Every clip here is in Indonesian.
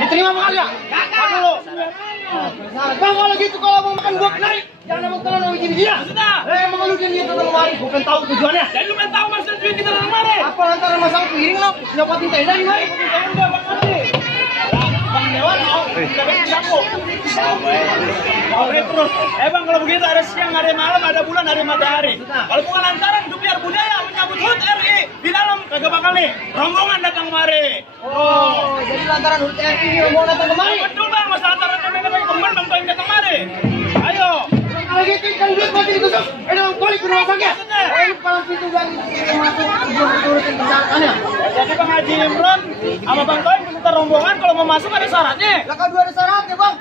Diterima apa kagak? Kagak dulu. Bang, kalau gitu kalau mau makan buah kenari, jangan emang telan sama biji-bijinya. Emang lu dia telan kemari, gue pengen tahu tujuannya. Jadi lu pengen tahu maksud duit kita telan kemari? Apa lantaran masalah piring lo, nyopotin tenda di mari. Tenda Bang Adi. Bang Dewan, kita berjago. Terus, bang kalau begitu ada siang, ada malam, ada bulan, ada matahari. Kalau bukan lantaran itu biar budaya menyambut HUT RI di dalam kagak bakal nih rombongan datang kemari. Oh, jadi lantaran HUT RI ini rombongan datang kemari. Betul bang, masa lantaran kami kemban bang yang datang kemari. Ayo. Kalau gitu ikan duit masih ditusuk, dong balik ke rumah sakit. Ini palang pintu dan masuk belum turutin persyaratannya. Jadi Bang Haji Imron sama Bang Toy minta rombongan kalau mau masuk ada syaratnya. Lah kan dua ada syaratnya bang.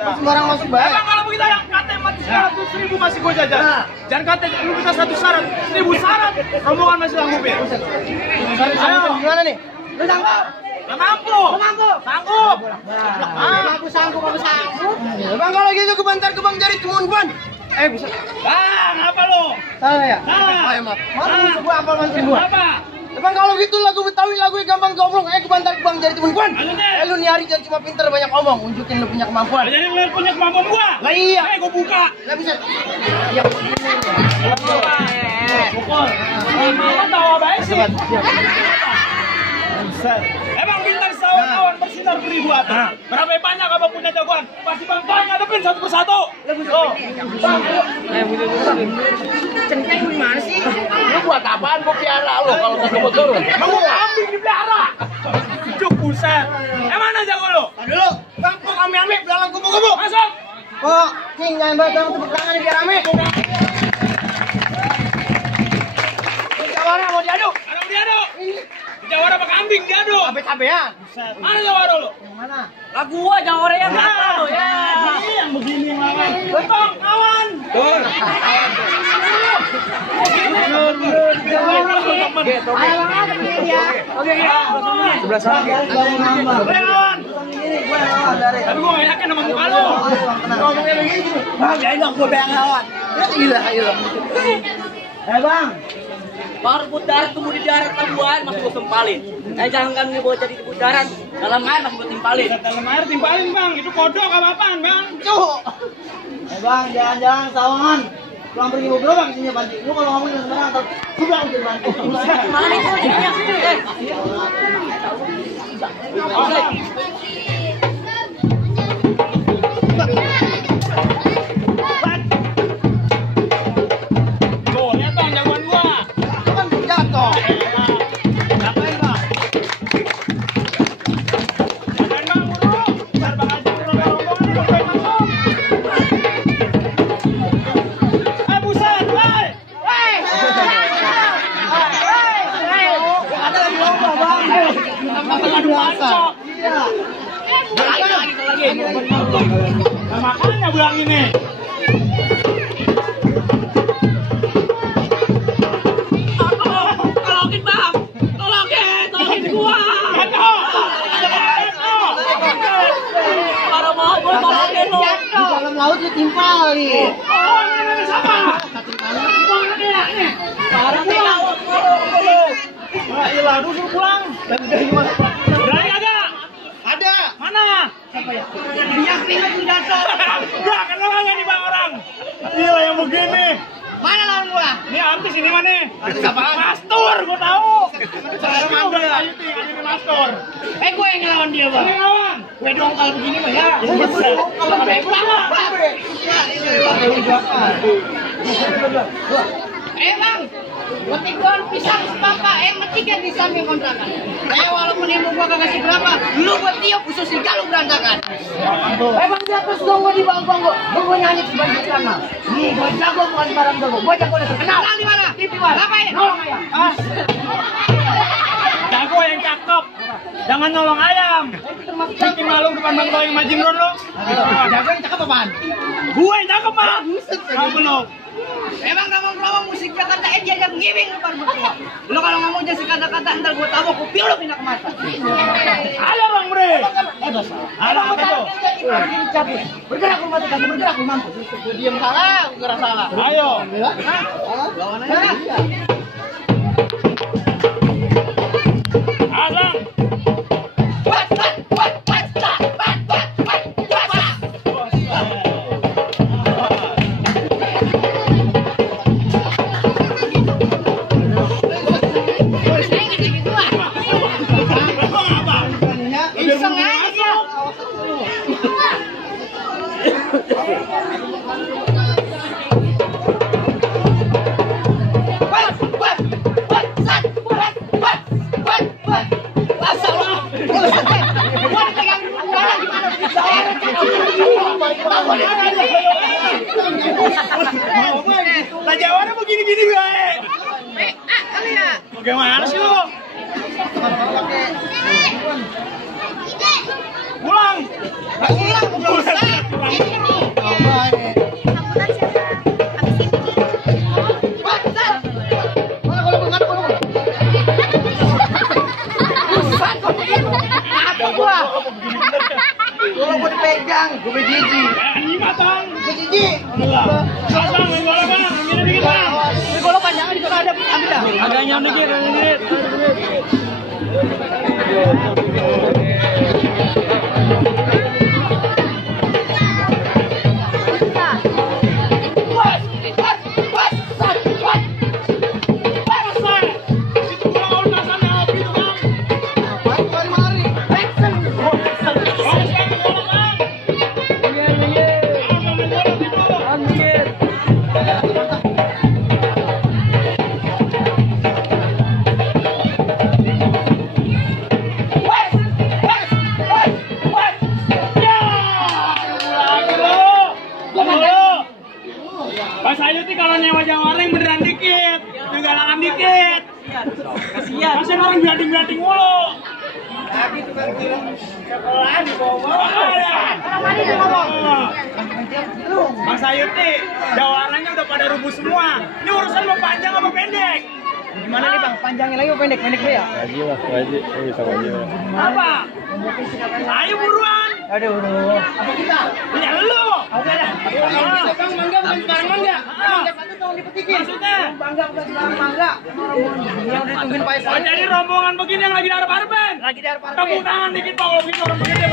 Sembarang masuk baik. Bang kalau begitu yang kata mati 100.000 masih gue jajan. Jangan kata lu minta 1 syarat, 1.000 syarat rombongan masih langgupin. Ayo gimana nih? Lu sanggup? Gak mampu. Sanggup. Aku sanggup. Bang kalau gitu ke bantar ke bang jari temuan ban. Bisa. Bang, apa lo? Salah ya? Salah. Ayo maaf. Maaf gua apa mantu gua? Apa? Bang kalau gitu lagu Betawi lagu gampang goblok. Ke bantar ke bang jari temuan ban. Lu nih hari jangan cuma pinter banyak omong, unjukin lu punya kemampuan. Jadi lu punya kemampuan gua? Lah iya. Gua buka. Lah bisa. Ya. Pukul. Mama tahu apa sih? Emang bintang kawan bersinar beribu atas. Berapa banyak abang punya jagoan? Pasti bang Toy ngadepin satu persatu. Centeng gimana sih? Lu buat apaan gua piara lu kalau gua turun? Emang gua kambing dipelihara. Cuk buset. Mana jago lu? Dulu, bang kok ame-ame belalang kubu-kubu. Masuk. Kok king jangan batang tepuk tangan biar rame. Jawara mau diadu? Ada diadu. Jawara apa kambing diadu? Cabe-cabean. Mana jawara lu? Yang mana? Lah gua jawara yang mana lu ya? Yang begini yang lawan. Betul, kawan. Betul. Sebelah sana. Tapi gua gak yakin sama muka lu. Ngomongnya begitu. Bang, ya enak gua bayang lawan. Ya ilah. Bang. Baru put darat tunggu di darat tabuan masih gue sempalin. Jangan nih bawa jadi di darat dalam air masih gue timpalin. Dalam air timpalin bang, itu kodok apa-apaan bang? Cuk. Bang, jangan sawangan. Pulang pergi ngobrol bang sini bantu. Lu kalau ngomongin sembarang atau sudah udah bantu. Mana nih tuh jadinya? Tuh, lihat bang jagoan gua. Kan jatuh. Ngapain bang? Ngapain bang buru? Biar bang Haji rombongan ngapain masuk? Buset, woi! Ada lagi lomba bang. Apa biasa? Iya. Lagi. Nah, makanya bilang ini. Tolongin bang, tolongin gua. Para mau gua tolongin lu. Di dalam laut lu timpalin. Ini siapa? Parah nih laut. Ilah, dulu suruh pulang. Berani kagak? Ada. Mana? Minyak keringat lu jatuh. Gak kenal kagak nih bang orang? Gila yang begini. Mana lawan gua? Ini artis ini mana? Artis apaan? Mastur, gua tahu. Cara mandor ya? Ini Mastur. Gua yang ngelawan dia bang. Ini lawan. Gue dong kalau begini mah ya. Kalau ada yang pulang. Bang, metikan pisang sebapak, metikan di samping kontrakan. Walaupun ibu gua kagak kasih berapa, lu buat tiup usus si galuh berantakan. Bang di atas dong gua di bawah gua nyanyi sebagai kanal. Nih gua jago bukan barang jago, gua jago udah terkenal. Kenal di mana? TV mana? Ngapain? Nolong ayam. Jago yang cakep. Jangan nolong ayam. Bikin malu depan bang Toy yang Majimron lo. Jago yang cakep apaan? Gue yang cakep mah. Kamu belum. Emang gak ngomong musik Jakarta diajak ngibing depan berdua. Lu kalau ngomong jadi kata-kata ntar gua tabok kuping lu pindah ke mata. Ayo bang Bre. Ada apa itu? Bergerak lu mati kamu bergerak lu mampu. Diam salah, gerak salah. Ayo. Lawan aja. Alang. What? Iseng aja. Lah jawabannya begini-gini gue. Bagaimana sih lo? Pulang. Kalau mau dipegang, gue jijik. Ini matang. Gue jijik. Bang, bola bang, gini dikit bang. Ini bola panjangnya di sana ada, ambil dah. Agaknya dikit, Pas aja sih kalau nyewa Jawaring beneran dikit, galangan dikit. Kasihan. Masih orang biading-biading mulu. Tapi tukang sekolah di bawah. Mas Ayuti, Jawarannya udah pada rubuh semua. Ini urusan mau panjang apa pendek? Gimana nih bang? Panjangnya lagi apa pendek? Pendek ya? Lagi lah, lagi. Bisa lagi lah. Apa? Ayo buruan. Aduh, apa kita? Ya lu. Oke dah. Bang mangga bukan sekarang mangga. Mangga satu tolong dipetikin. Maksudnya? Mangga bukan sekarang mangga. Yang udah ditungguin Pak Esa. Oh jadi rombongan begini yang lagi diharap-harapan? Lagi di hadapan. Tepuk tangan dikit Pak, kalau gitu orang begini.